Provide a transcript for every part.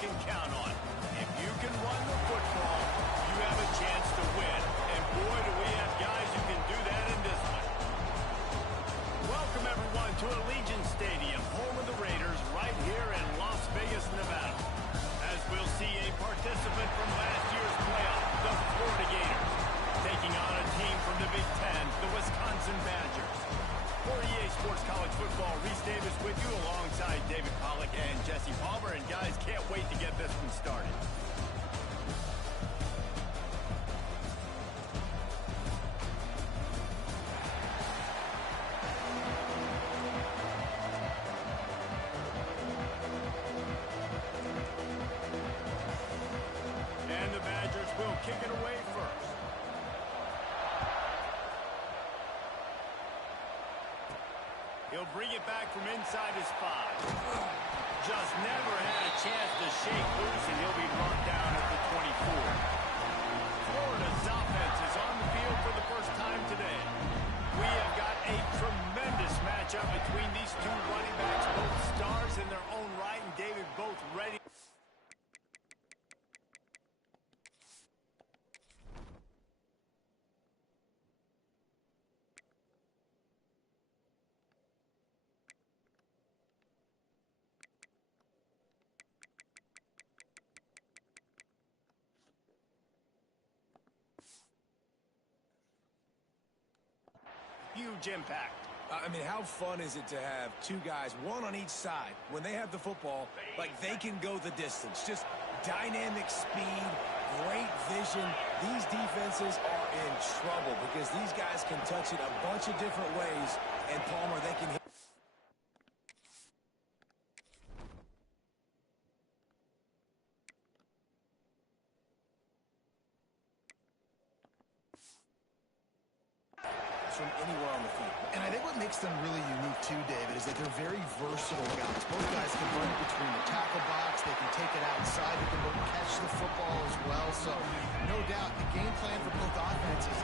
can count on. If you can run the football, you have a chance to win. And boy, do we have guys who can do that in this one. Welcome, everyone, to Allegiant Stadium, home of the Raiders, right here in Las Vegas, Nevada. As we'll see a participant from last year's playoff, the Florida Gators, taking on a team from the Big Ten, the Wisconsin Badgers. For EA Sports College Football, Reese Davis with you alongside David Pollack and Jesse Palmer. And guys, can't wait to get this one started. And the Badgers will kick it away first. He'll bring it back from inside his 5. Just never had a chance to shake loose, and he'll be brought down at the 24. Florida's offense is on the field for the first time today. We have got a tremendous matchup between these two running backs, both stars in their own right, and David, both ready. Huge impact. I mean, how fun is it to have two guys, one on each side, when they have the football, like they can go the distance. Just dynamic speed, great vision. These defenses are in trouble because these guys can touch it a bunch of different ways, and Palmer, they can hit. From anywhere on the field. And I think what makes them really unique too, David, is that they're very versatile guys. Both guys can run it between the tackle box. They can take it outside. They can both catch the football as well. So, no doubt, the game plan for both offenses,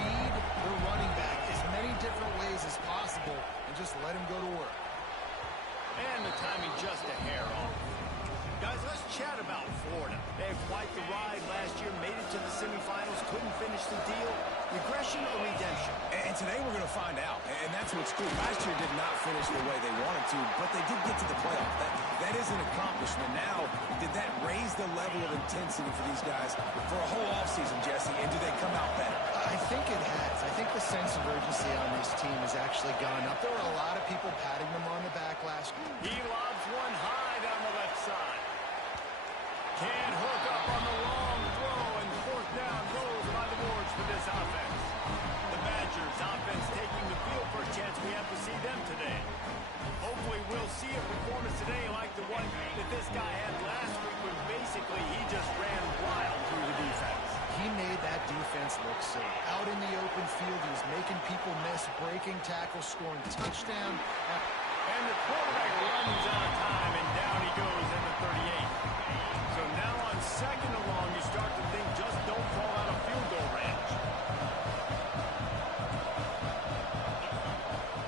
feed the running back as many different ways as possible and just let him go to work. And the timing just a hair off. Guys, let's chat about Florida. They had quite the ride last year, made it to the semifinals, couldn't finish the deal. Regression or redemption? And today we're going to find out. And that's what's cool. Last year did not finish the way they wanted to, but they did get to the playoff. That is an accomplishment. Now, did that raise the level of intensity for these guys for a whole offseason, Jesse? And do they come out better? I think it has. I think the sense of urgency on this team has actually gone up. There were a lot of people patting them on the back last year. He lobs one high down the left side. Can't hook up on the long throw, and fourth down goes by the boards for this offense. The Badgers offense taking the field for a chance we have to see them today. Hopefully we'll see a performance today like the one that this guy had last week when basically he just ran wild through the defense. He made that defense look silly. Out in the open field, he was making people miss, breaking tackles, scoring touchdown. And the quarterback runs out of time, and down he goes in the 38. So now on second and long, you start to think just don't fall out of field goal range.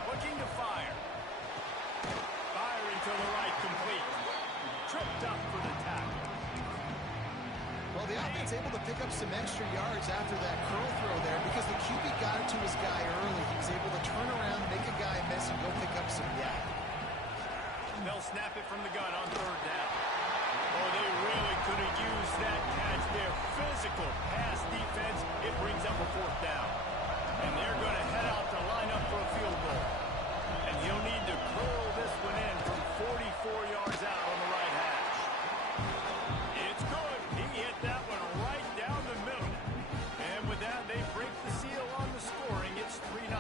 Looking to fire. Firing to the right, complete. Tripped up for the tackle. Well, the offense able to pick up some extra yards after that curl throw there because the QB got it to his guy early. He was able to turn around, make a guy miss, and go pick up some yak. They'll snap it from the gun on third down. Oh, they really could have used that catch there. Physical pass defense. It brings up a fourth down. And they're going to head out to line up for a field goal. And he'll need to curl this one in from 44 yards out on the right hash. It's good. He hit that one right down the middle. And with that, they break the seal on the scoring. It's 3-0.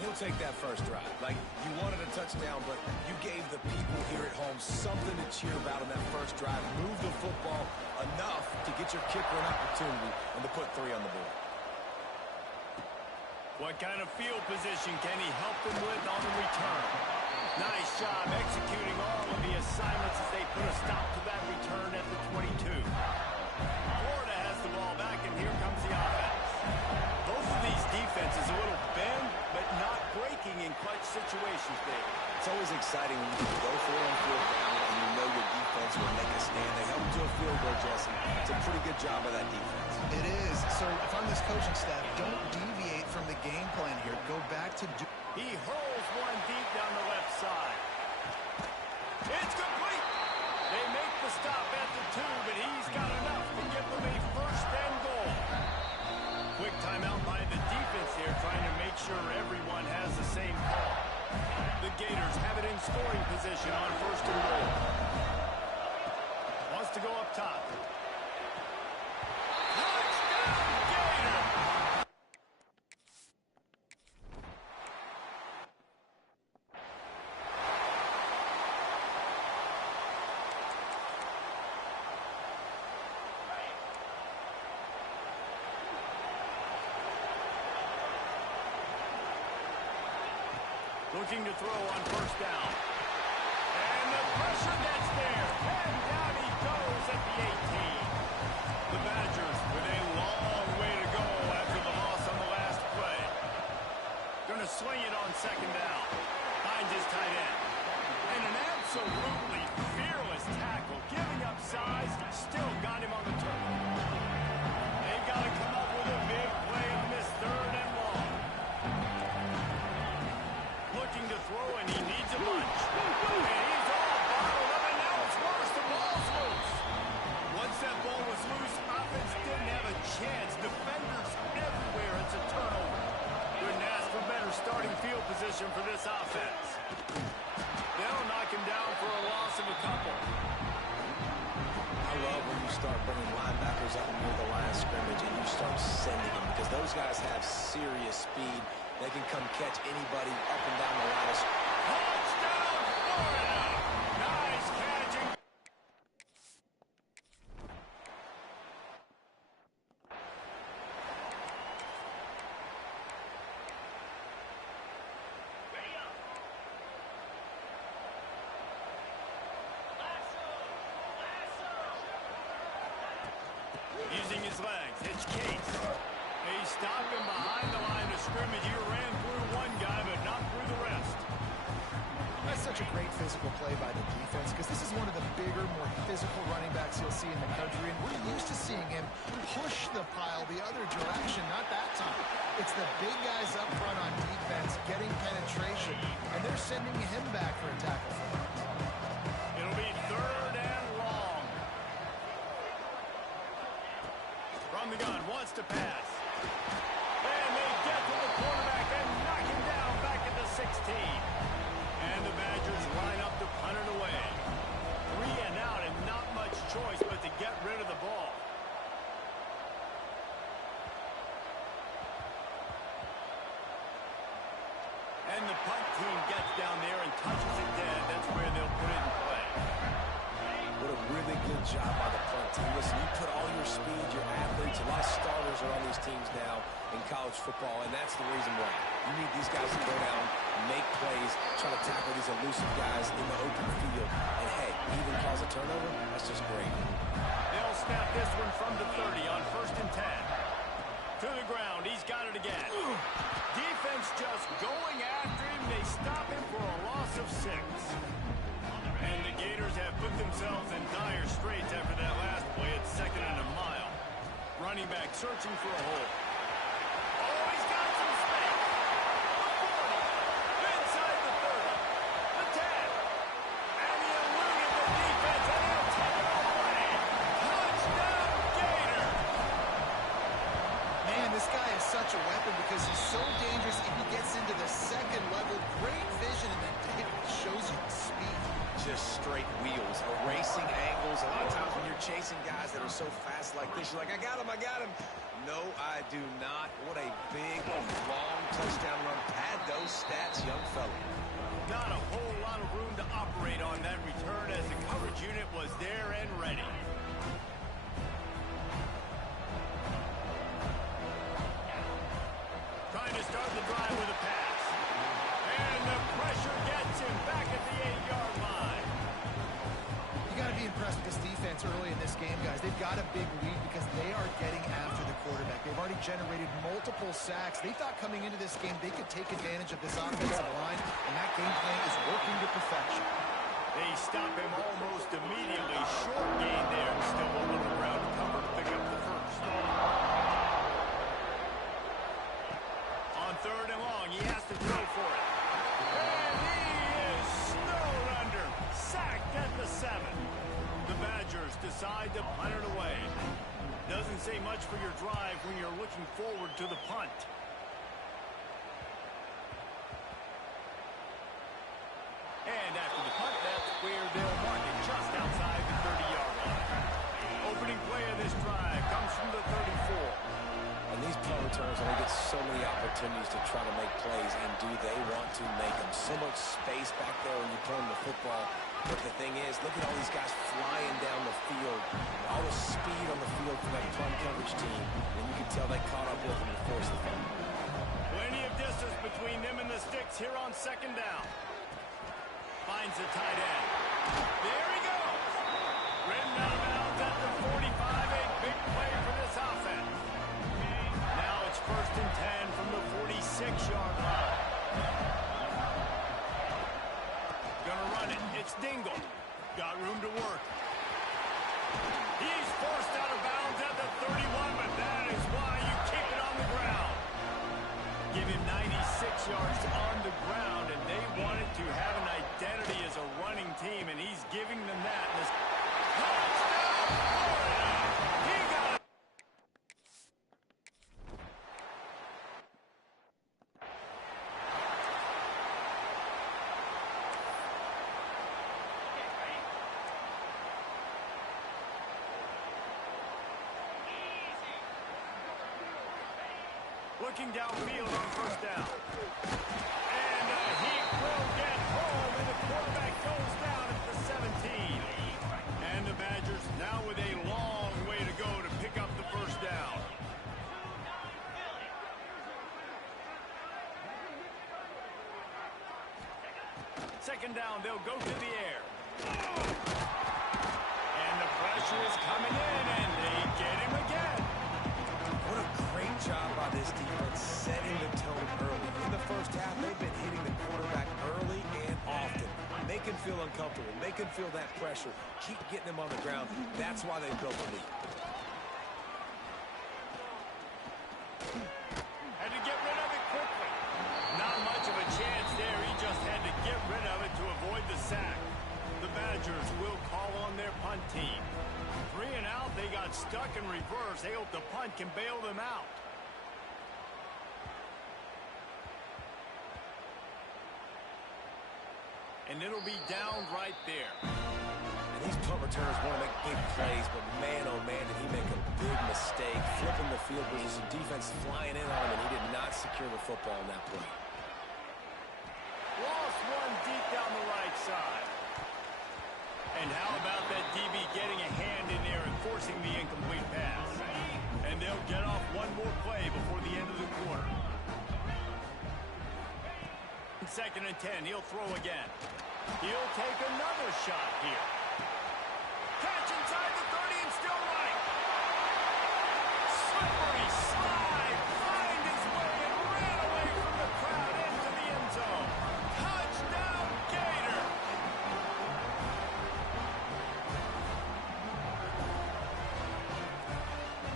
He'll take that first drive. Like, you wanted a touchdown, but you gave the people here at home something to cheer about on that first drive. Move the football enough to get your kicker an opportunity and to put 3 on the board. What kind of field position can he help them with on the return? Nice job executing all of the assignments as they put a stop to that return at the 22. Florida has the ball back, and here comes the offense. Both of these defenses a little bend, but not breaking in clutch situations, Dave. It's always exciting when you can go for it on fourth down and you know your defense offense will make a stand. They held them to a field goal, Jesse. It's a pretty good job by that defense. It is. So if I'm this coaching staff, don't deviate from the game plan here. Go back to He hurls one deep down the left side. It's complete. They make the stop at the 2, but he's got enough to give them a first and goal. Quick timeout by the defense here, trying to make sure everyone has the same call. The Gators have it in scoring position on first and goal. Wants to go up top. Touchdown, Gator! Looking to throw on first down. And the pressure gets there. And down he goes at the 18. The Badgers with a long way to go after the loss on the last play. Going to swing it on second down. Finds his tight end. And an absolutely fearless tackle. Giving up size. Still got him on the turf. They've got to come up with a big play on this third and long. Looking to throw, and he needs a bunch. And he's all bottled up, and now it's worse. The ball's loose. Once that ball was loose, offense didn't have a chance. Defenders everywhere. It's a turnover. Couldn't ask for better starting field position for this offense. They'll knock him down for a loss of a couple. I love when you start bringing linebackers up near the line of scrimmage and you start sending them, because those guys have serious speed. They can come catch anybody up and down the line. Touchdown, Florida! Nice catching. Using his legs, it's Case. They stop him behind the line of scrimmage. He ran through one guy, but not through the rest. That's such a great physical play by the defense, because this is one of the bigger, more physical running backs you'll see in the country, and we're used to seeing him push the pile the other direction, not that time. It's the big guys up front on defense getting penetration, and they're sending him back for a tackle for him. It'll be third and long. From the gun, wants to pass. And they get to the quarterback and knock him down back at the 16. And the Badgers line up to punt it away. 3 and out, and not much choice but to get rid of the ball. And the punt team gets down there and touches it dead. That's where they'll put it in play. What a really good job by the punt team. Listen, you put all your speed, your athletes, a lot of starters are on these teams now in college football, and that's the reason why. You need these guys to go down, make plays, try to tackle these elusive guys in the open field. And, hey, even cause a turnover, that's just great. They'll snap this one from the 30 on first and 10. To the ground, he's got it again. Defense just going after him. They stop him for a loss of 6. And the Gators have put themselves in dire straits after that last play. It's second and a mile. Running back searching for a hole. Oh, he's got some space. The 40. Inside the 30. The 10. And he eluded the defense, and he'll take it all away. Touchdown, Gator. Man, this guy is such a weapon because he's so dangerous if he gets into the second level. Great vision, and then David shows you the speed. Just straight wheels, erasing angles. A lot of times when you're chasing guys that are so fast like this, you're like, I got him. No, I do not. What a big, long touchdown run. Pad those stats, young fella. Not a whole lot of room to operate on that return as the coverage unit was there and ready. Trying to start the drive with a pass. And the pressure gets him back at the 8-yard line. You got to be impressed with this defense early in this game, guys. They've got a big lead because they are getting after the quarterback. They've already generated multiple sacks. They thought coming into this game they could take advantage of this offensive line, and that game plan is working to perfection. They stop him almost immediately. Short gain there. Still a little ground cover to pick up the first. On third and long, he has to throw for it. And he is snowed under. Sacked at the 7. The Badgers decide to punt it away. Doesn't say much for your drive when you're looking forward to the punt. And after the punt, that's where they'll mark it, just outside the 30-yard line. Opening play of this drive comes from the 34. And these punt returns only get so many opportunities to try to make plays, and do they want to make them? So much space back there when you put them the football. But the thing is, look at all these guys flying down the field. All the speed on the field for that punt coverage team. And you can tell they caught up with them and forced the fumble. Plenty of distance between them and the sticks here on second down. Finds the tight end. There he goes. Ridden out of bounds at the 45. A big play for this offense. Now it's first and 10 from the 46-yard line. Gonna run it. It's Dingle. Got room to work. He's forced out of bounds at the 31, but that is why you keep it on the ground. Give him 96 yards on the ground, and they wanted to have an identity as a running team, and he's giving them that. Touchdown, Florida! He got it. Looking downfield on first down. And he will get home, and the quarterback goes down at the 17. And the Badgers now with a long way to go to pick up the first down. Second down, they'll go to the air. And the pressure is coming in, and they get him again. What a great job by this defense setting the tone early. In the first half, they've been hitting the quarterback early and often. Make him feel uncomfortable. Make him feel that pressure. Keep getting him on the ground. That's why they built the lead. Had to get rid of it quickly. Not much of a chance there. He just had to get rid of it to avoid the sack. The Badgers will call on their punt team. 3 and out, they got stuck in reverse. They hope the punt can bail them out. And it'll be down right there. And these punt returners want to make big plays, but man, oh man, did he make a big mistake. Flipping the field position, defense flying in on him, and he did not secure the football on that play. Lost one deep down the right side. And how about that DB getting a hand in there and forcing the incomplete pass? And they'll get off one more play before the end of the quarter. Second and 10, he'll throw again. He'll take another shot here. Catch inside the 30 and still running. Slippery slide, find his way and ran away from the crowd into the end zone. Touchdown, Gator!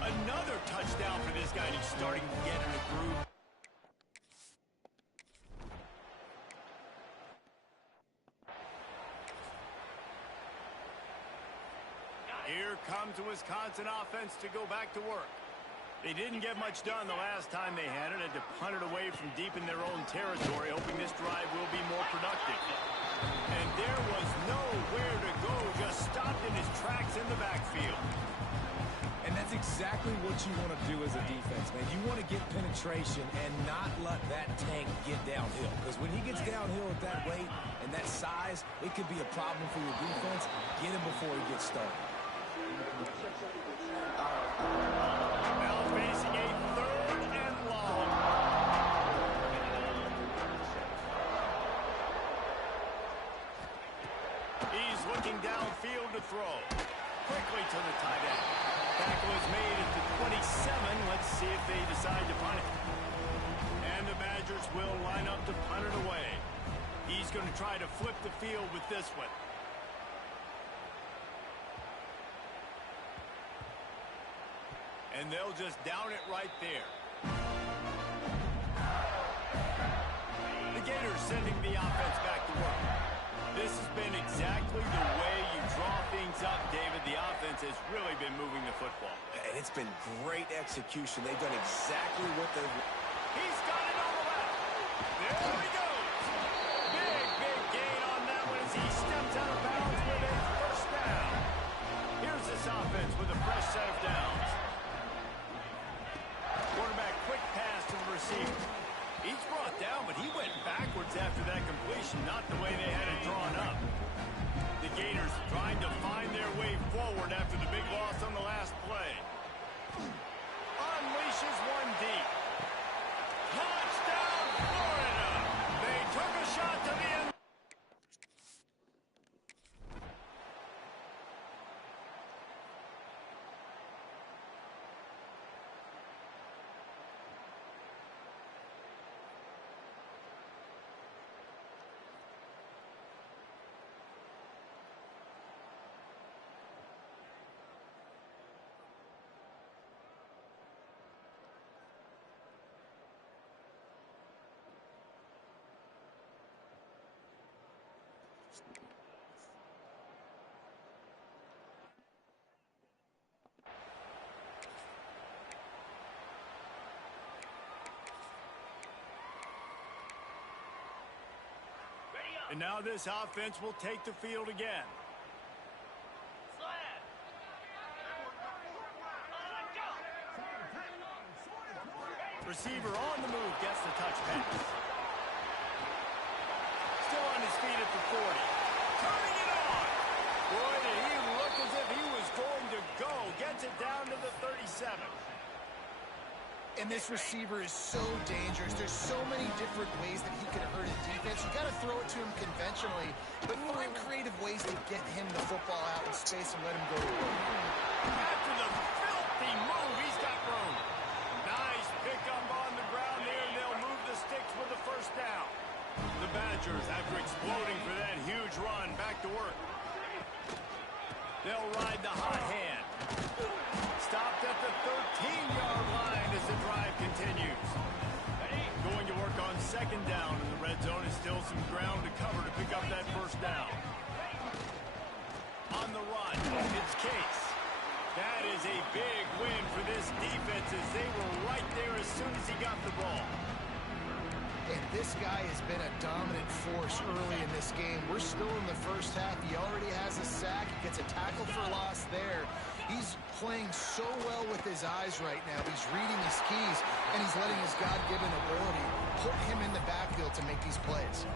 Another touchdown for this guy, and he's starting to get in a groove. Here comes the Wisconsin offense to go back to work. They didn't get much done the last time they had it. Had to punt it away from deep in their own territory, hoping this drive will be more productive. And there was nowhere to go, just stopped in his tracks in the backfield. And that's exactly what you want to do as a defense, man. You want to get penetration and not let that tank get downhill. Because when he gets downhill at that rate and that size, it could be a problem for your defense. Get him before he gets started. Now facing a third and long. He's looking downfield to throw. Quickly to the tight end. Tackle is made at the 27. Let's see if they decide to punt it. And the Badgers will line up to punt it away. He's going to try to flip the field with this one. And they'll just down it right there. The Gators sending the offense back to work. This has been exactly the way you draw things up, David. The offense has really been moving the football. And it's been great execution. They've done exactly what they've... He's got it on the left. There he goes. Big gain on that one as he steps out of bounds with a first down. Here's this offense with a fresh set of downs. Quarterback quick pass to the receiver. He's brought down, but he went backwards after that completion, not the way they had it drawn up. The Gators trying to find their way forward after the big loss on the last play. Unleashes one deep. Touchdown, Florida! They took a shot to the end. And now this offense will take the field again. Receiver on the move, gets the touch pass. Still on his feet at the 40. Turning it on. Boy, did he look as if he was going to go. Gets it down to the 37. And this receiver is so dangerous. There's so many different ways that he could hurt his defense. You got to throw it to him conventionally, but find creative ways to get him the football out in space and let him go to work. After the filthy move, he's got room. Nice pick up on the ground there, and they'll move the sticks with the first down. The Badgers, after exploding for that huge run, back to work. They'll ride the hot hand. Stopped at the 13-yard line as the drive continues. Going to work on second down, and the red zone is still some ground to cover to pick up that first down. On the run, it's Case. That is a big win for this defense as they were right there as soon as he got the ball. And this guy has been a dominant force early in this game. We're still in the first half. He already has a sack. He gets a tackle for loss there. He's playing so well with his eyes right now. He's reading his keys, and he's letting his God-given ability put him in the backfield to make these plays.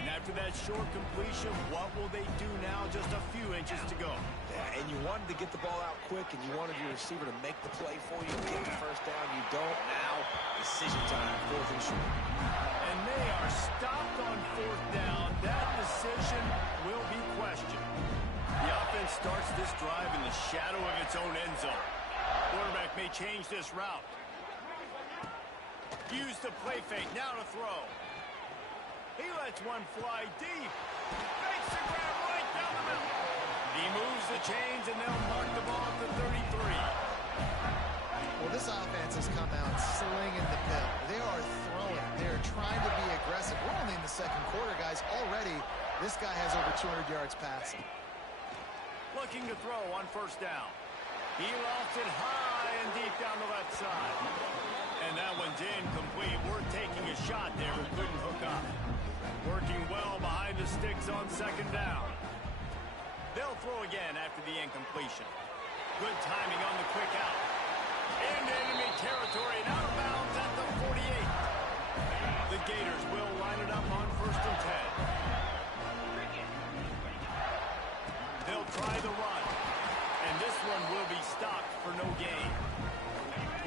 And after that short completion, what will they do now? Just a few inches to go. Yeah, and you wanted to get the ball out quick, and you wanted your receiver to make the play for you, get the first down. You don't now. Decision time, fourth and short. And they are stopped on fourth down. That decision will be questioned. The offense starts this drive in the shadow of its own end zone. Quarterback may change this route. Use the play fake, now to throw. He lets one fly deep. Makes the grab right down the middle. He moves the chains, and they'll mark the ball at the 33. Well, this offense has come out slinging the pill. They are throwing. They're trying to be aggressive. We're only in the second quarter, guys. Already, this guy has over 200 yards passing. Looking to throw on first down. He lofts it high and deep down the left side. And that one's incomplete. We're taking a shot there, but couldn't hook up. Working well behind the sticks on second down. They'll throw again after the incompletion. Good timing on the quick out. Into enemy territory and out of bounds at the 48. The Gators will line it up on first and 10. They'll try the run. And this one will be stopped for no gain.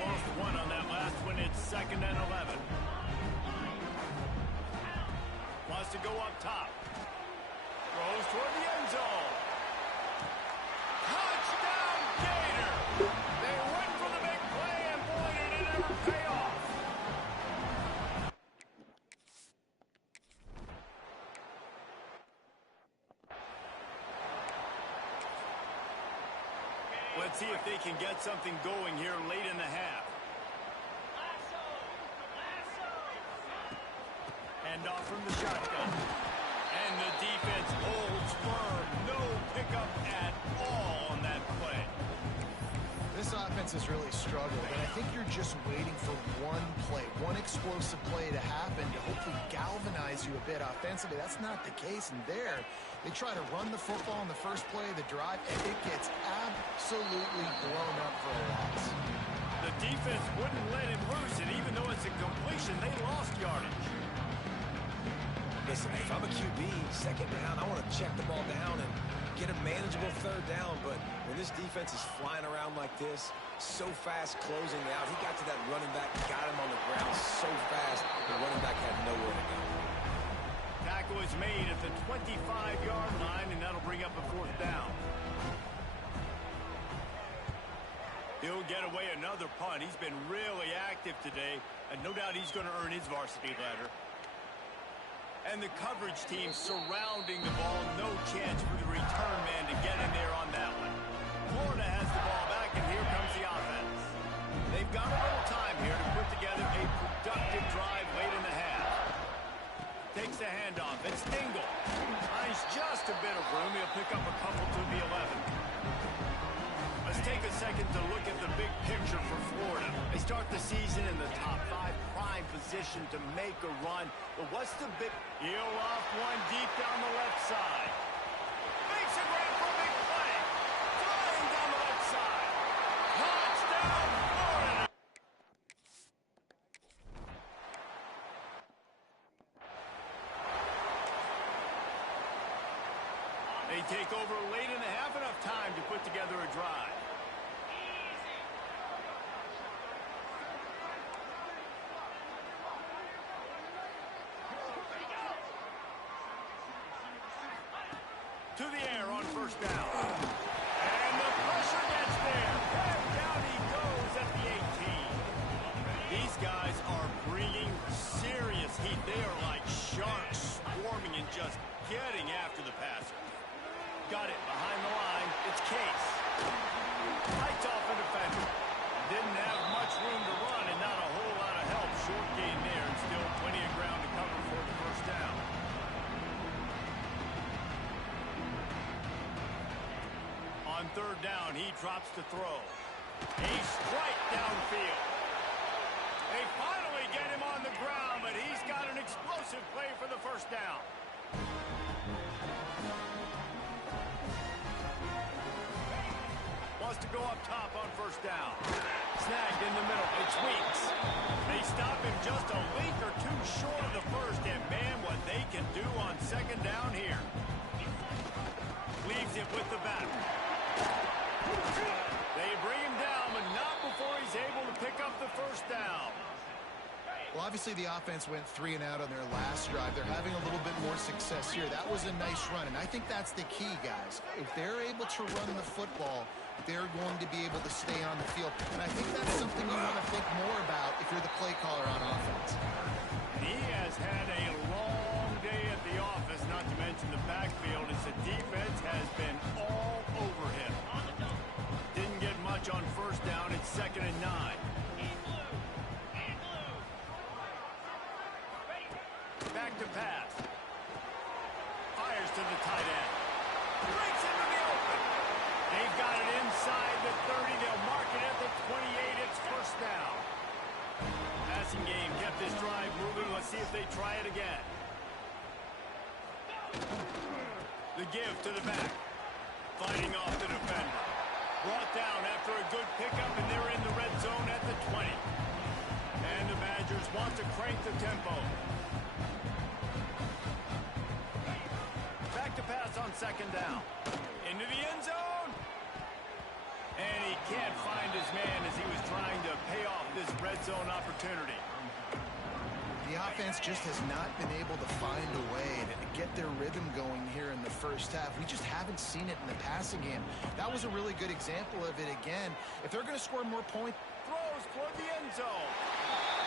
Lost one on that last one. It's second and 11. Wants to go up top. Throws toward the end zone. Touchdown, Gator! They went for the big play, and boy, did it ever pay off. Blitz see if they can get something going here late in the half. Hand off from the shotgun. And the defense holds firm. No pickup at all on that play. This offense has really struggled, and I think you're just waiting for one play, one explosive play to happen to hopefully galvanize you a bit offensively. That's not the case, and there, they try to run the football in the first play of the drive, and it gets absolutely blown up for a loss. The defense wouldn't let him loose, and even though it's a completion, they lost yardage. Listen, if I'm a QB, second down, I want to check the ball down and get a manageable third down, but when this defense is flying around like this, so fast closing out, he got to that running back, got him on the ground so fast, the running back had nowhere to go. Tackle is made at the 25-yard line, and that'll bring up a fourth down. He'll get away another punt. He's been really active today, and no doubt he's going to earn his varsity letter. And the coverage team surrounding the ball. No chance for the return man to get in there on that one. Florida has the ball back, and here comes the offense. They've got a little time here to put together a productive drive late in the half. Takes the handoff. It's Dingle. Finds just a bit of room. He'll pick up a couple to the 11. Let's take a second to look at the big picture for Florida. They start the season in the top 5, prime position to make a run. But what's the big... He'll off one deep down the left side. Makes a grab for a big play. Flying down the left side. Touchdown, Florida. They take over late in the half, enough time to put together a drive. To the air on first down. And the pressure gets there. And down he goes at the 18. These guys are bringing serious heat. They are like sharks swarming and just getting after the passer. Got it behind the line. It's Case. Lights off a defender. Didn't have much room to run and not a whole lot of help. Short gain there and still plenty of ground to cover for the first down. On third down, he drops to throw. A strike downfield. They finally get him on the ground, but he's got an explosive play for the first down. Wants to go up top on first down. Snagged in the middle. It's Weeks. They stop him just a length or two short of the first, and man, what they can do on second down here. Leaves it with the back. They bring him down, but not before he's able to pick up the first down. Well, obviously the offense went 3 and out on their last drive. They're having a little bit more success here. That was a nice run, and I think that's the key, guys. If they're able to run the football, they're going to be able to stay on the field. And I think that's something you want to think more about if you're the play caller on offense. He has had a long day at the office, not to mention the backfield, as the defense has been all over him. Didn't get much on first down. It's 2nd and 9. Back to pass. Fires to the tight end. Breaks into the open. They've got it inside the 30. They'll mark it at the 28. It's first down. Passing game kept this drive moving. Let's see if they try it again. The give to the back. Fighting off the defender. Brought down after a good pickup, and they're in the red zone at the 20. And the Badgers want to crank the tempo. Back to pass on second down. Into the end zone. And he can't find his man as he was trying to pay off this red zone opportunity. The offense just has not been able to find a way to get their rhythm going here in the first half. We just haven't seen it in the passing game. That was a really good example of it again. If they're going to score more points... Throws toward the end zone.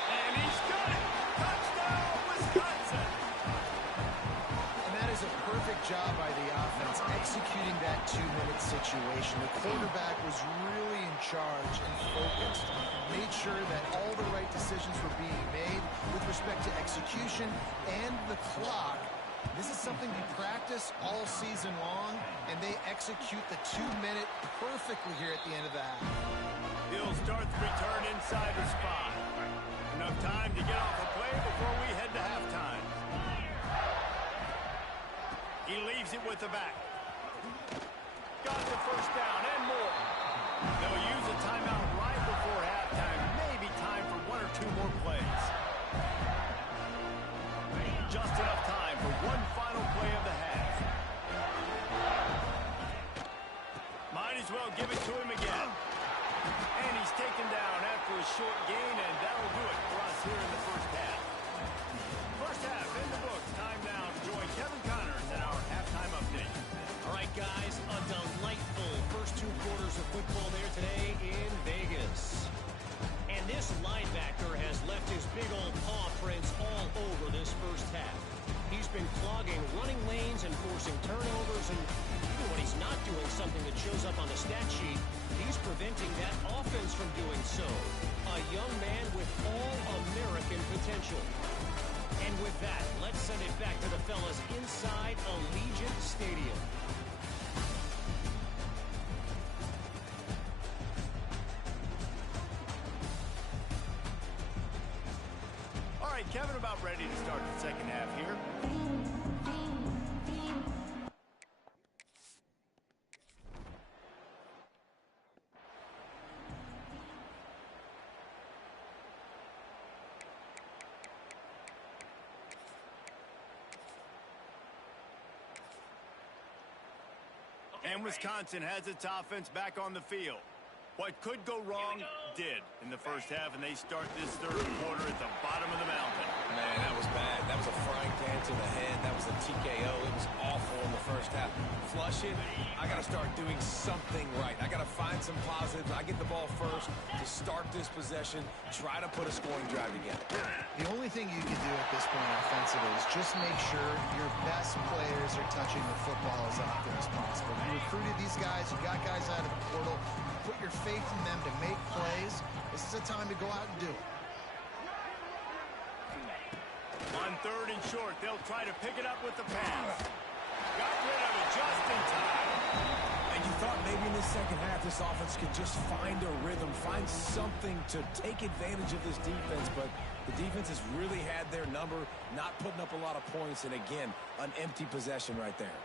And he's got it. Touchdown, Wisconsin. And that is a perfect job by the offense, executing that 2-minute situation. The quarterback was really in charge and focused. Made sure that all the right decisions were being made with respect to execution and the clock. This is something we practice all season long, and they execute the 2-minute perfectly here at the end of the half. He'll start the return inside the spot. Enough time to get off a play before we head to halftime. He leaves it with the back. Got the first down and more. They'll use a timeout right before halftime. Maybe time for one or two more plays. Just enough time for one final play of the half. Might as well give it to him again. And he's taken down after a short gain, and that'll do it for us here in the first half. First half in the books. Time now to join Kevin Connors in our halftime update. All right, guys, a delightful first 2 quarters of football there today in Vegas. And this linebacker has left his big old paw prints all over this first half. He's been clogging running lanes and forcing turnovers, and even when he's not doing something that shows up on the stat sheet, he's preventing that offense from doing so. A young man with all-American potential. And with that, let's send it back to the fellas inside Allegiant Stadium. All right, Kevin, about ready to start the second half here. And Wisconsin has its offense back on the field. What could go wrong did in the first half, and they start this third quarter at the bottom of the mountain. Man, that was bad. That was a frying pan to the head. That was a TKO. It was awful in the first half. Flush it. I got to start doing something right. I got to find some positives. I get the ball first to start this possession, try to put a scoring drive together. The only thing you can do at this point offensively is just make sure your best players are touching the football as often as possible. You recruited these guys. You got guys out of the portal. You put your faith in them to make plays. This is a time to go out and do it. On third and short, they'll try to pick it up with the pass. Got rid of it just in time. And you thought maybe in the second half this offense could just find a rhythm, find something to take advantage of this defense, but the defense has really had their number, not putting up a lot of points, and again, an empty possession right there.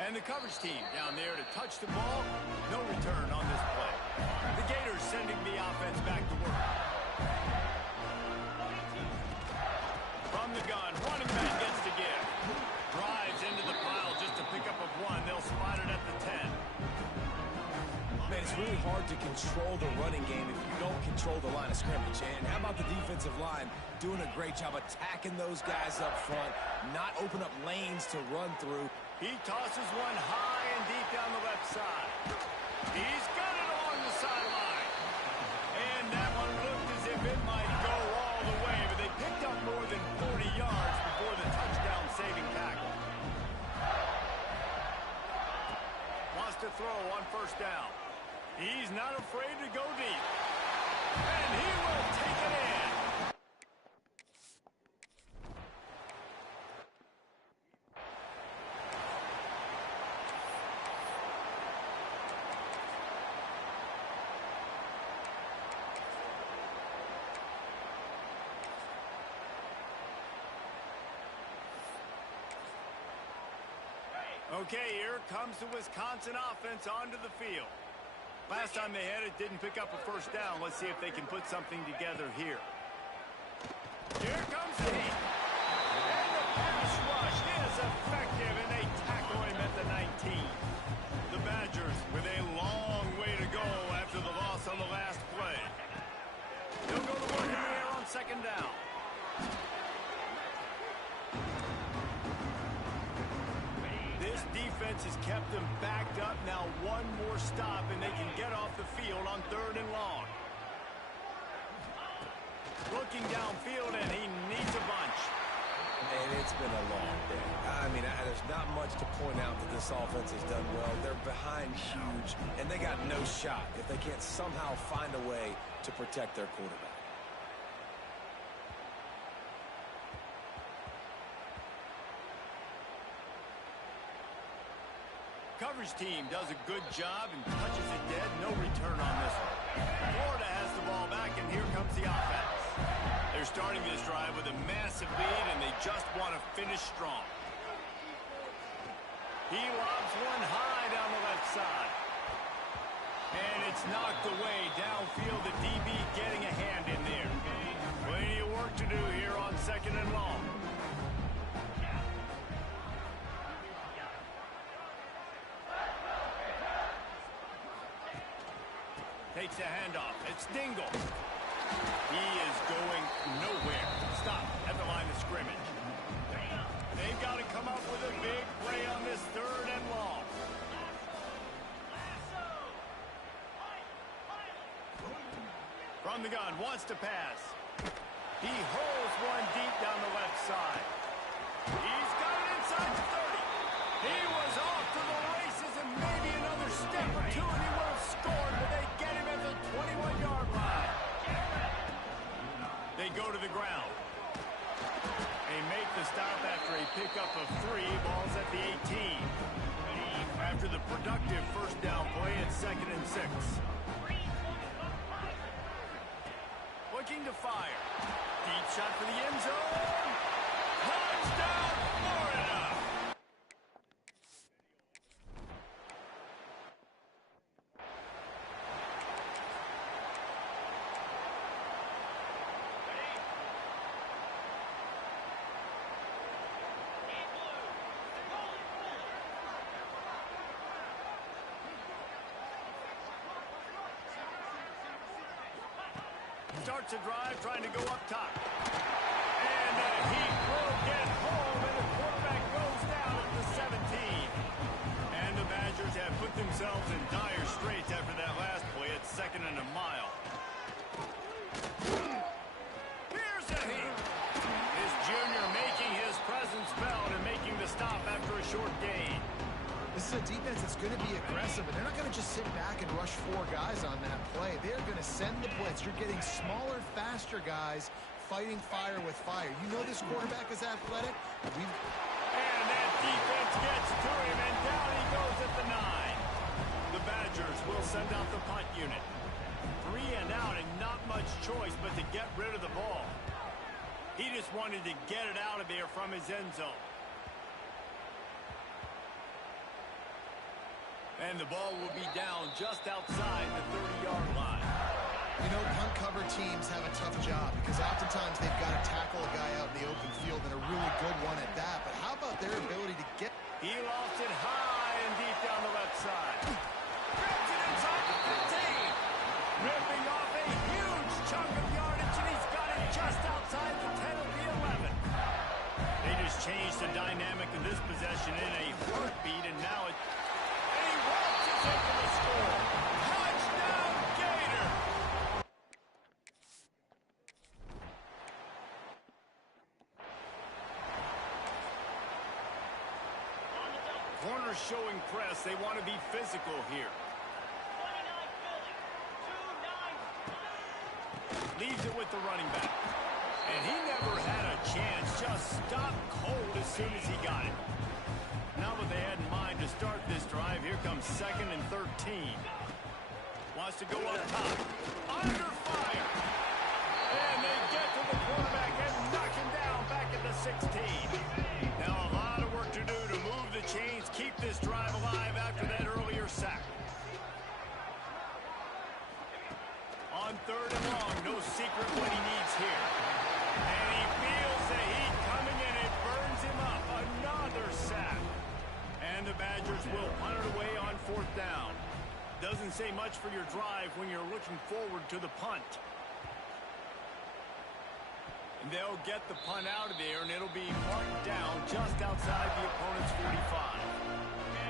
And the coverage team down there to touch the ball. No return on this play. The Gators sending the offense back to work. From the gun, running back gets to give. Drives into the pile just to pick up a 1. They'll spot it at the 10. Man, it's really hard to control the running game if you don't control the line of scrimmage. And how about the defensive line doing a great job attacking those guys up front, not open up lanes to run through. He tosses one high and deep down the left side. He's got it along the sideline. And that one looked as if it might go all the way, but they picked up more than 40 yards before the touchdown-saving tackle. Wants to throw on first down. He's not afraid to go deep. And he will take it in. Okay, here comes the Wisconsin offense onto the field. Last time they had it, didn't pick up a first down. Let's see if they can put something together here. Here comes the heat. And the pass rush is effective, and they tackle him at the 19. The Badgers with a long way to go after the loss on the last play. They'll go to work in the air on second down. This defense has kept them backed up. Now one more stop, and they can get off the field on third and long. Looking downfield, and he needs a bunch. And It's been a long day. I mean, there's not much to point out that this offense has done well. They're behind huge, and they got no shot if they can't somehow find a way to protect their quarterback. Coverage team does a good job and touches it dead. No return on this one. Florida has the ball back, and here comes the offense. They're starting this drive with a massive lead, and they just want to finish strong. He lobs one high down the left side. And it's knocked away downfield. The DB getting a hand in there. Plenty of work to do here on 2nd and long. Takes a handoff. It's Dingle. He is going nowhere. Stop at the line of scrimmage. They've got to come up with a big play on this 3rd and long. From the gun, wants to pass. He holds one deep down the left side. He's got it inside the 30. He was off to the races, and maybe another step or two, and he would have scored, but they get him at the 21-yard line. They go to the ground. They make the stop after a pickup of 3. Ball's at the 18. After the productive first down play, it's 2nd and 6. Looking to fire. Deep shot for the end zone. Touchdown, Florida! Starts a drive trying to go up top. And he will get home, and the quarterback goes down at the 17. And the Badgers have put themselves in dire straits after that last play. It's 2nd and a mile. Here's a hit. This junior making his presence felt and making the stop after a short gain. This is a defense that's going to be aggressive, and they're not going to just sit back and rush 4 guys on that play. They're going to send the blitz. You're getting smaller, faster guys fighting fire with fire. You know this quarterback is athletic. And that defense gets to him, and down he goes at the 9. The Badgers will send out the punt unit. 3 and out, and not much choice but to get rid of the ball. He just wanted to get it out of there from his end zone. And the ball will be down just outside the 30-yard line. You know, punt cover teams have a tough job because oftentimes they've got to tackle a guy out in the open field, and a really good one at that. But how about their ability to get... He lost it high and deep down the left side. Grabs it inside the 15. Ripping off a huge chunk of yardage, and he's got it just outside the 10 of the 11. They just changed the dynamic of this possession in a heartbeat, and now it's... Into the score. Touchdown, Gator! Corners showing press. They want to be physical here. Leaves it with the running back. And he never had a chance. Just stopped cold as soon as he got it. Not what they had in mind to start this drive. Here comes 2nd and 13. Wants to go up top. Under fire. And they get to the quarterback and knock him down back at the 16. Now a lot of work to do to move the chains, keep this drive alive after that earlier sack. On 3rd and long, no secret what he needs here. And he feels the heat coming in. It burns him up. Another sack. And the Badgers will punt it away on 4th down. Doesn't say much for your drive when you're looking forward to the punt. And they'll get the punt out of there, and it'll be marked down just outside the opponent's 45.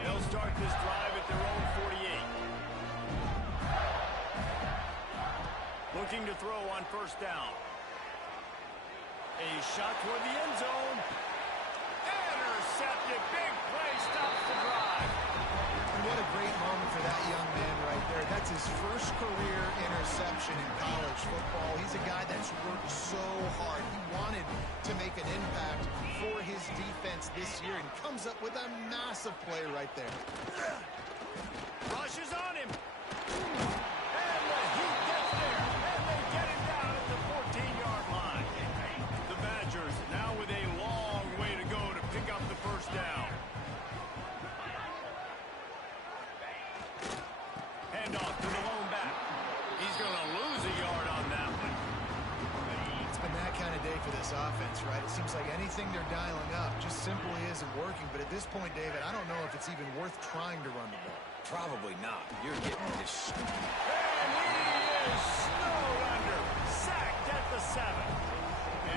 They'll start this drive at their own 48. Looking to throw on 1st down. A shot toward the end zone. intercepted. Big play stops the drive. And what a great moment for that young man right there. That's his first career interception in college football. He's a guy that's worked so hard. He wanted to make an impact for his defense this year and comes up with a massive play right there. Rushes on him. And the Heat gets there. And they get him down at the 14-yard line. The Badgers now with a long way to go to pick up the first down. Handoff to the lone back. He's going to lose a yard on that one. It's been that kind of day for this offense, right? It seems like anything they're dialing up just simply isn't working. But at this point, David, I don't know if it's even worth trying to run the ball. Probably not. You're getting this. And he is snowed under. Sacked at the 7.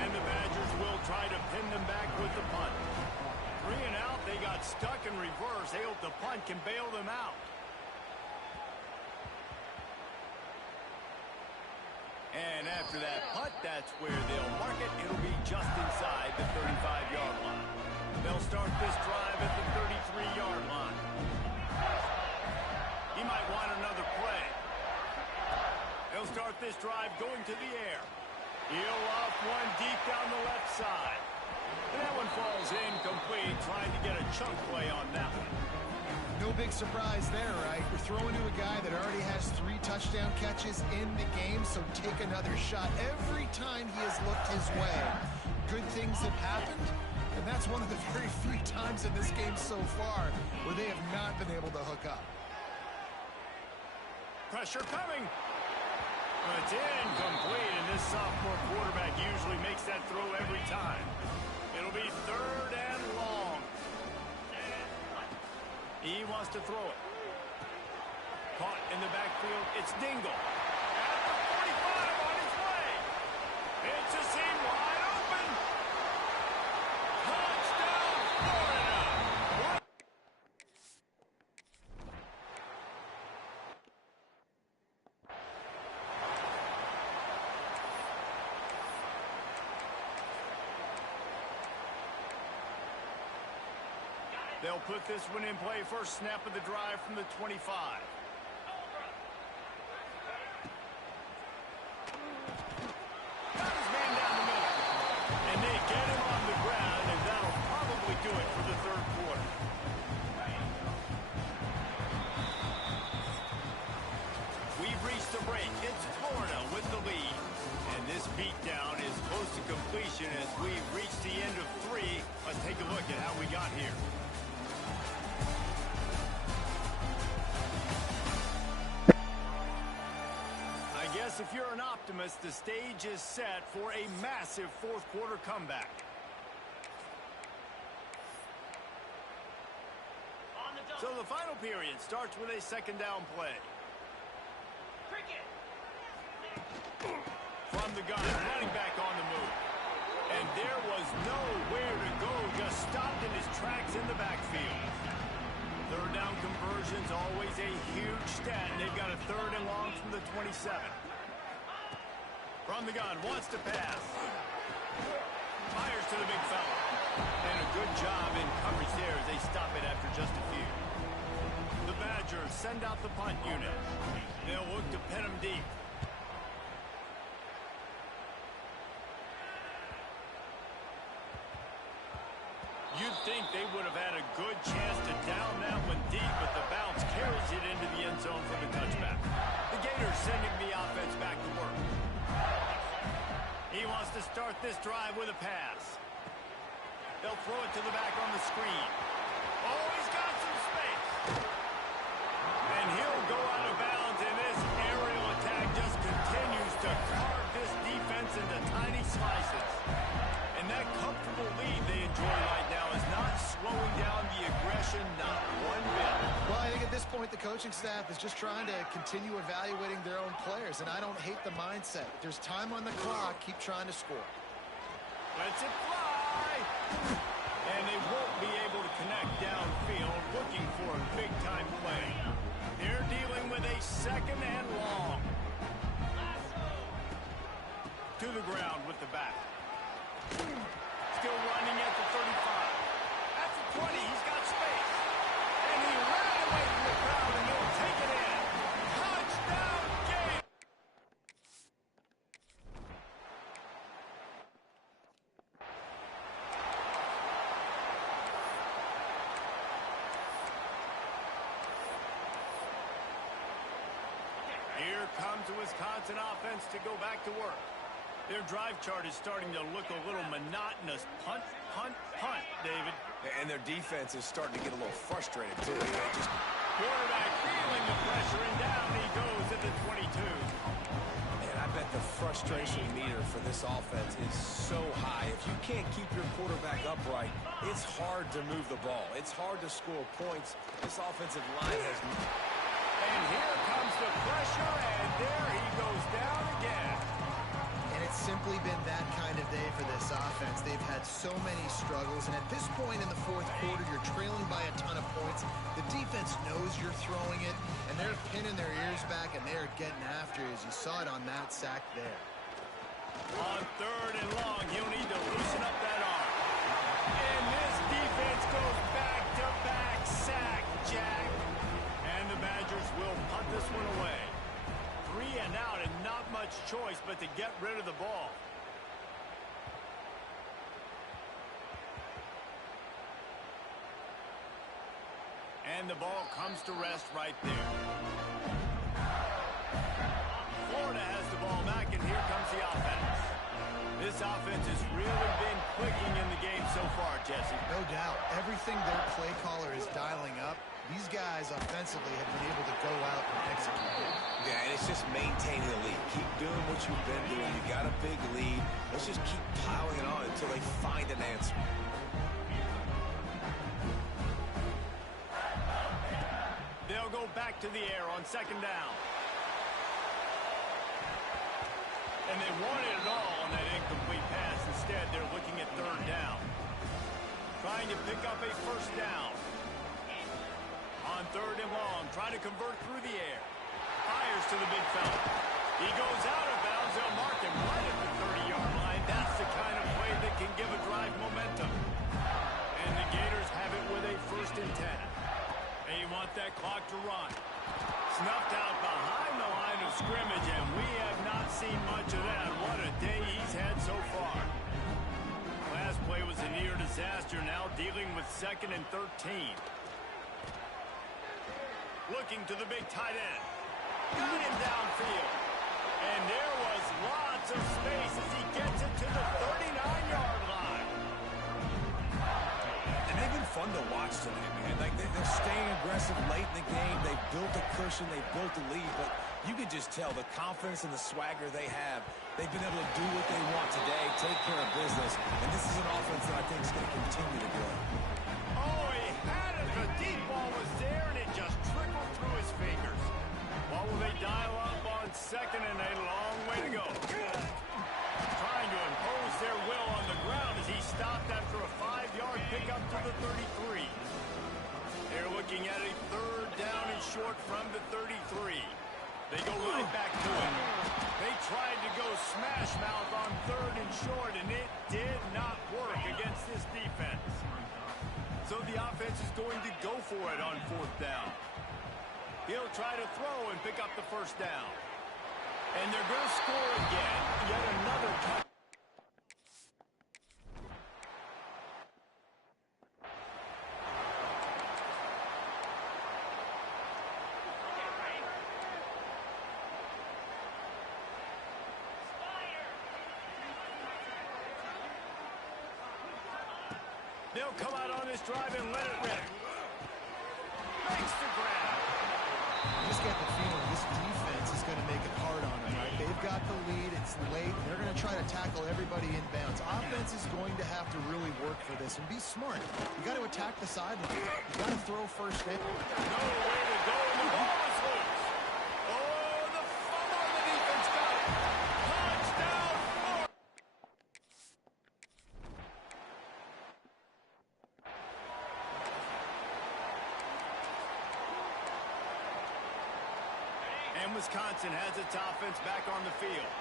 And the Badgers will try to pin them back with the punt. 3 and out. They got stuck in reverse. They hope the punt can bail them out. And after that punt, that's where they'll mark it. It'll be just inside the 35-yard line. They'll start this drive at the 33-yard line. He might want another play. They'll start this drive going to the air. He'll off one deep down the left side. And that one falls incomplete, trying to get a chunk play on that one. No big surprise there, right? We're throwing to a guy that already has 3 touchdown catches in the game, so take another shot. Every time he has looked his way, good things have happened, and that's one of the very few times in this game so far where they have not been able to hook up. Pressure coming. It's incomplete, and this sophomore quarterback usually makes that throw every time. It'll be 3rd and long. He wants to throw it. Caught in the backfield. It's Dingle. At the 45 on his way. It's a seam wide open. Touchdown, Florida. They'll put this one in play. First snap of the drive from the 25. Got his man down the middle. And they get him on the ground, and that'll probably do it for the 3rd quarter. We've reached the break. It's Florida with the lead. And this beatdown is close to completion as we've reached the end of 3. Let's take a look at how we got here. If you're an optimist, the stage is set for a massive 4th quarter comeback. So the final period starts with a 2nd down play. From the gun, running back on the move. And there was nowhere to go, just stopped in his tracks in the backfield. 3rd down conversions, always a huge stat. They've got a 3rd and long from the 27. From the gun, wants to pass. Fires to the big fella. And a good job in coverage there as they stop it after just a few. The Badgers send out the punt unit. They'll look to pin him deep. You'd think they would have had a good chance to down that one deep, but the bounce carries it into the end zone for the touchback. The Gators sending the offense back to work. He wants to start this drive with a pass. They'll throw it to the back on the screen. Oh, he's got some space. And he'll go out of bounds, and this aerial attack just continues to carve this defense into tiny slices. And that comfortable lead they enjoy right now is not slowing down the aggression, not one bit. Well, I think at this point, the coaching staff is just trying to continue evaluating their own players, and I don't hate the mindset. There's time on the clock. Keep trying to score. Lets it fly. And they won't be able to connect downfield, looking for a big-time play. They're dealing with a 2nd and long. To the ground with the back. Still running at the 35. That's a 20. Here comes the Wisconsin offense to go back to work. Their drive chart is starting to look a little monotonous. Punt, punt, punt, David. And their defense is starting to get a little frustrated, too. Quarterback feeling the pressure, and down he goes at the 22. And I bet the frustration meter for this offense is so high. If you can't keep your quarterback upright, it's hard to move the ball. It's hard to score points. This offensive line has... And here comes the pressure, and there he goes down again. And it's simply been that kind of day for this offense. They've had so many struggles, and at this point in the fourth quarter, you're trailing by a ton of points. The defense knows you're throwing it, and they're pinning their ears back, and they're getting after it, as you saw it on that sack there. On 3rd and long, he'll need to loosen up that arm. And this defense goes back-to-back sack, Jack. And the Badgers will punt this one away. 3 and out, and not much choice but to get rid of the ball. And the ball comes to rest right there. Florida has the ball back, and here comes the offense. This offense has really been clicking in the game so far, Jesse. No doubt. Everything their play caller is dialing up, these guys offensively have been able to go out and execute. Yeah, and it's just maintaining the lead. Keep doing what you've been doing. You got a big lead. Let's just keep piling it on until they find an answer. They'll go back to the air on 2nd down. And they wanted it all on that incomplete pass. Instead, they're looking at 3rd down. Trying to pick up a 1st down. On 3rd and long, trying to convert through the air. Fires to the big fella. He goes out of bounds. They'll mark him right at the 30-yard line. That's the kind of play that can give a drive momentum. And the Gators have it with a 1st and 10. They want that clock to run. Snuffed out behind the line of scrimmage, and we have not seen much of that. What a day he's had so far. Last play was a near disaster, now dealing with 2nd and 13. Looking to the big tight end. Got him downfield. And there was lots of space as he gets it to the 39-yard line. And they've been fun to watch today, man. Like they're staying aggressive late in the game. They've built a cushion. They've built a lead. But you can just tell the confidence and the swagger they have. They've been able to do what they want today, take care of business. And this is an offense that I think is going to continue to grow. Oh, he had it. The deep ball was there, and it just trickled through his fingers. What will they dial up on 2nd and a long way to go? Trying to impose their will on the ground as he stopped after a 5-yard pickup to the 33. They're looking at a 3rd down and short from the 33. They go right back to it. They tried to go smash mouth on 3rd and short, and it did not work against this defense. So the offense is going to go for it on 4th down. He'll try to throw and pick up the 1st down. And they're going to score again. Yet another touchdown. They'll come out on this drive and let it rip. Makes the grab. I just get the feeling this defense is going to make it hard on them, right? They've got the lead. It's late. And they're going to try to tackle everybody inbounds. Offense is going to have to really work for this and be smart. You got to attack the sideline. You got to throw 1st down. No way to go, and the ball is loose. Oh, the fumble, and the defense got it. Touchdown, Florida. And Wisconsin has its offense back on the field.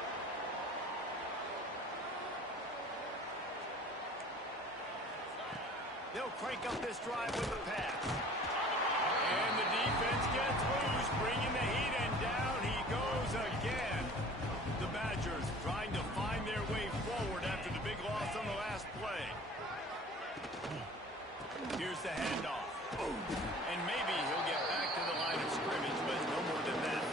They'll crank up this drive with the pass. And the defense gets loose, bringing the heat, and down he goes again. The Badgers trying to find their way forward after the big loss on the last play. Here's the handoff. And maybe he'll get back to the line of scrimmage, but no more than that.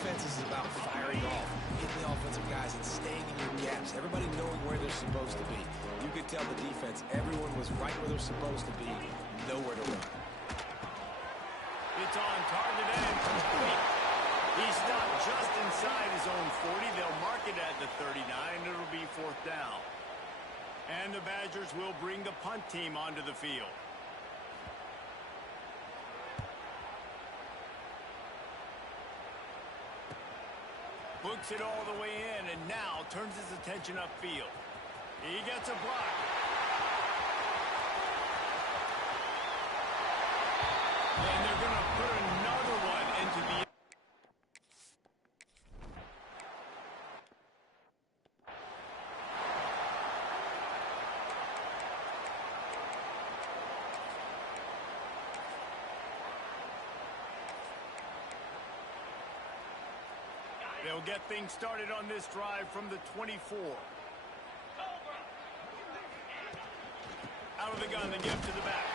defense is about firing off, hitting the offensive guys and staying in your gaps. Everybody knowing where they're supposed to be. You could tell the defense, everyone was right where they're supposed to be, nowhere to run. It's on target and complete. He stopped just inside his own 40. They'll mark it at the 39. It'll be 4th down. And the Badgers will bring the punt team onto the field. Books it all the way in and now turns his attention upfield. He gets a block. And they're going to put another one into the... They'll get things started on this drive from the 24. Out of the gun, they give to the back.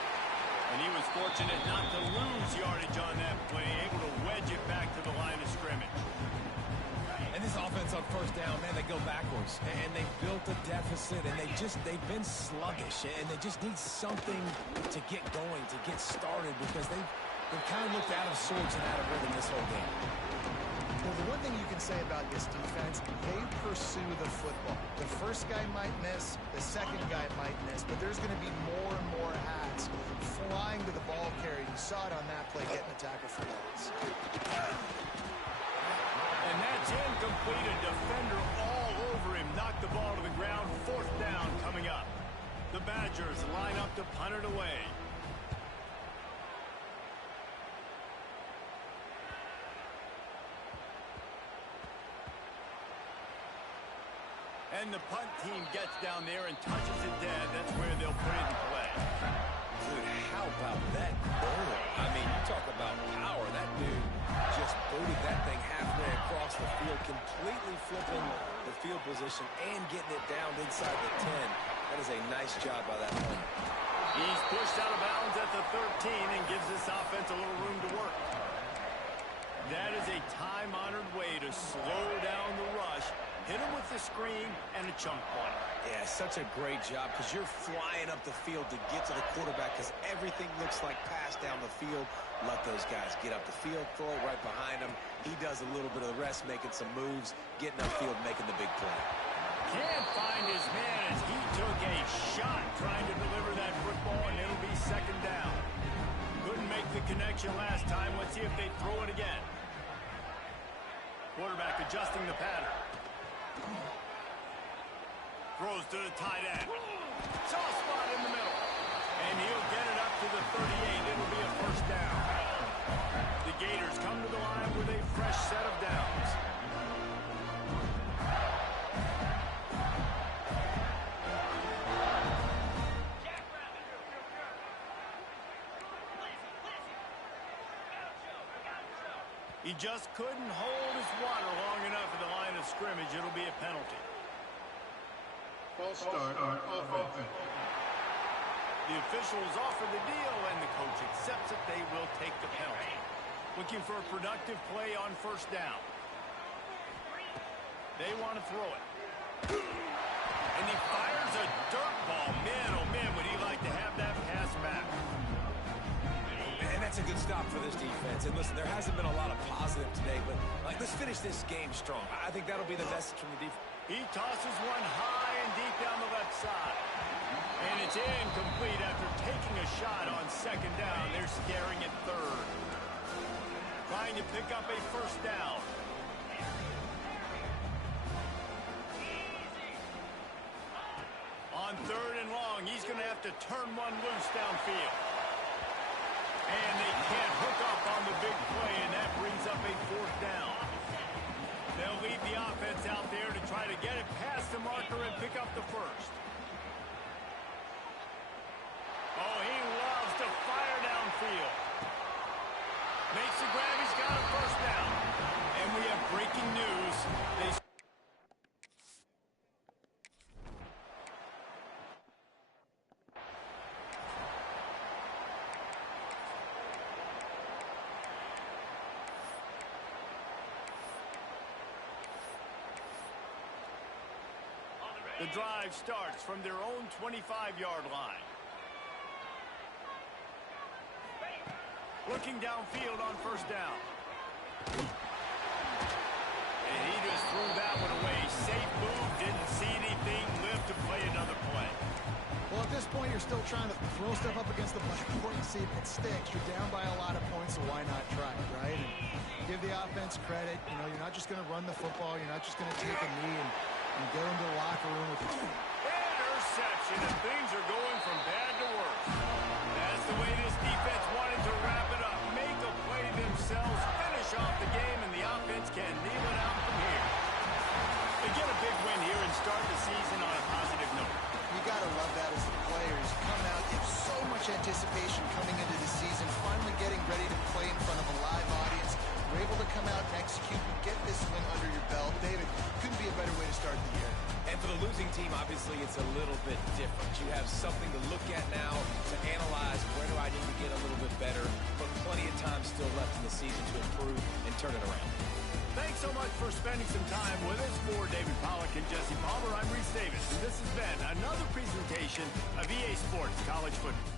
And he was fortunate not to lose yardage on that play, able to wedge it back to the line of scrimmage. And this offense on 1st down, man, they go backwards. And they built a deficit, and they've been sluggish. And they just need something to get going, to get started, because they've kind of looked out of sorts and out of rhythm this whole game. Well, the one thing you can say about this defense, they pursue the football. The first guy might miss, the second guy might miss, but there's going to be more and more hats flying to the ball carrier. You saw it on that play, getting the tackle for loss. And that's incomplete. A defender all over him. Knocked the ball to the ground. 4th down coming up. The Badgers line up to punt it away. And the punt team gets down there and touches it dead. That's where they'll put it in play. Dude, how about that goal? I mean, you talk about power. That dude just booted that thing halfway across the field, completely flipping the field position and getting it down inside the 10. That is a nice job by that player. He's pushed out of bounds at the 13 and gives this offense a little room to work. That is a time-honored way to slow down the rush. Hit him with the screen and a chunk play. Yeah, such a great job because you're flying up the field to get to the quarterback because everything looks like pass down the field. Let those guys get up the field, throw it right behind him. He does a little bit of the rest, making some moves, getting upfield, making the big play. Can't find his man as he took a shot trying to deliver that football, and it'll be 2nd down. Couldn't make the connection last time. Let's see if they throw it again. Quarterback adjusting the pattern. Throws to the tight end. Soft spot in the middle. And he'll get it up to the 38. It'll be a 1st down. The Gators come to the line with a fresh set of downs. He just couldn't hold his water long enough at the line of scrimmage. It'll be a penalty. False start on offense. The officials offer the deal, and the coach accepts it. They will take the penalty. Looking for a productive play on 1st down. They want to throw it. And he fires a dirt ball. Man, oh man, would he like to have that pass back. And that's a good stop for this defense. And listen, there hasn't been a lot of positive today, but let's finish this game strong. I think that'll be the message from the defense. He tosses one high and deep down the left side. And it's incomplete after taking a shot on 2nd down. They're staring at 3rd. Trying to pick up a 1st down. On 3rd and long, he's going to have to turn one loose downfield. And they can't hook up on the big play, and that brings up a 4th down. They'll leave the offense out there to try to get it past the marker and pick up the 1st. Oh, he loves to fire downfield. Makes the grab. He's got a 1st down. And we have breaking news. The drive starts from their own 25-yard line. Looking downfield on first down. And he just threw that one away. Safe move, didn't see anything, lived to play another play. Well, at this point, you're still trying to throw stuff up against the blackboard and see if it sticks. You're down by a lot of points, so why not try it, right? And give the offense credit. You know, you're not just going to run the football. You're not just going to take a knee and go into the locker room with it. Interception, and things are going from bad to worse. That's the way this defense wanted to wrap it up. Make a play themselves, finish off the game, and the offense can kneel it out from here. They get a big win here and start the season on a positive note. You got to love that as the players. You come out, you have so much anticipation coming into the season, finally getting ready to play in front of a live audience. You're able to come out and execute and get this win under your belt. David, couldn't be a better way to start the year. And for the losing team, obviously, it's a little bit different. You have something to look at now, to analyze where do I need to get a little bit better, but plenty of time still left in the season to improve and turn it around. Thanks so much for spending some time with us. For David Pollack and Jesse Palmer, I'm Reese Davis, and this has been another presentation of EA Sports College Football.